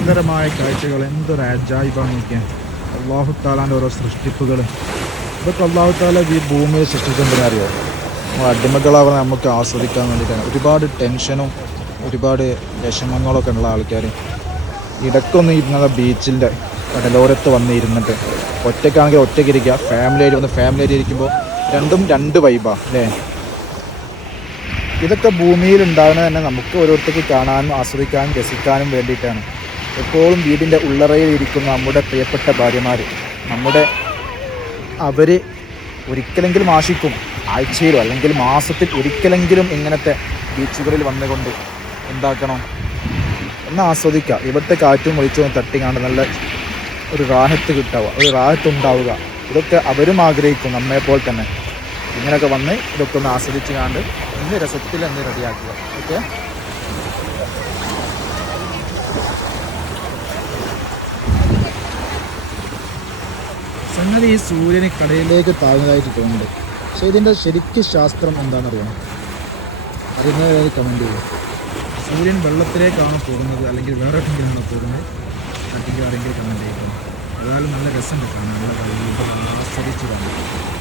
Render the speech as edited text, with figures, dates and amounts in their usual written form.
സുന്ദരമായ കാഴ്ചകൾ. എന്തൊരു അജായിബാണ് നോക്കിയാൽ. അല്ലാഹു തആലാൻ്റെ ഓരോ സൃഷ്ടിപ്പുകൾ. ഇതൊക്കെ അല്ലാഹു തആല ഈ ഭൂമിയെ സൃഷ്ടിച്ചെന്തിനാ അറിയോ? നമ്മൾ അടിമകളാവാൻ നമുക്ക് ആസ്വദിക്കാൻ വേണ്ടിയിട്ടാണ്. ഒരുപാട് ടെൻഷനും ഒരുപാട് വിഷമങ്ങളൊക്കെ ഉള്ള ആൾക്കാർ ഇടയ്ക്കൊന്ന് ഇരുന്നത് ബീച്ചിൻ്റെ കടലോരത്ത് വന്ന് ഇരുന്നിട്ട് ഒറ്റയ്ക്കാണെങ്കിൽ ഒറ്റയ്ക്ക് ഇരിക്കുക, ഫാമിലി ആയിട്ട് വന്ന് ഫാമിലി ആയിട്ട് ഇരിക്കുമ്പോൾ രണ്ടും രണ്ട് വൈബാണ് അല്ലേ? ഇതൊക്കെ ഭൂമിയിൽ ഉണ്ടാകുന്നത് തന്നെ നമുക്ക് ഓരോരുത്തർക്ക് കാണാനും ആസ്വദിക്കാനും രസിക്കാനും വേണ്ടിയിട്ടാണ്. എപ്പോഴും വീടിൻ്റെ ഉള്ളറയിൽ ഇരിക്കുന്ന നമ്മുടെ പ്രിയപ്പെട്ട ഭാര്യമാർ അവർ ഒരിക്കലെങ്കിലും ആശിക്കും ആഴ്ചയിലോ അല്ലെങ്കിൽ മാസത്തിൽ ഒരിക്കലെങ്കിലും ഇങ്ങനത്തെ ബീച്ചുകളിൽ വന്നുകൊണ്ട് എന്താക്കണം ഒന്ന് ആസ്വദിക്കുക. ഇവിടുത്തെ കാറ്റും വെളിച്ചവും തട്ടിക്കാണ്ട് നല്ല ഒരു റാഹത്ത് കിട്ടാവുക, ഒരു റാഹത്ത് ഉണ്ടാവുക. ഇതൊക്കെ അവരും ആഗ്രഹിക്കും നമ്മെപ്പോൾ തന്നെ. ഇങ്ങനെയൊക്കെ വന്ന് ഇതൊക്കെ ഒന്ന് ആസ്വദിച്ച് കാണ്ട് ഇന്ന് രസത്തിൽ ഒന്ന് റെഡിയാക്കുക. ഓക്കെ, സംഗതി ഈ സൂര്യന് കടലിലേക്ക് താഴ്ന്നതായിട്ട് തോന്നുന്നുണ്ട്. പക്ഷേ ഇതിൻ്റെ ശരിക്കും ശാസ്ത്രം എന്താണെന്നറിയണം. അറിയുന്നവരെ കമൻറ്റ് ചെയ്യും. സൂര്യൻ വെള്ളത്തിലേക്കാണോ പോകുന്നത് അല്ലെങ്കിൽ വേറെ എവിടെയെങ്കിലാണോ പോകുന്നത്? അല്ലെങ്കിൽ ആരെങ്കിലും കമൻറ്റ് ചെയ്യും. അതായത് നല്ല രസമുണ്ട് കാണാൻ, നല്ല ആസ്വദിച്ച് കാണാം.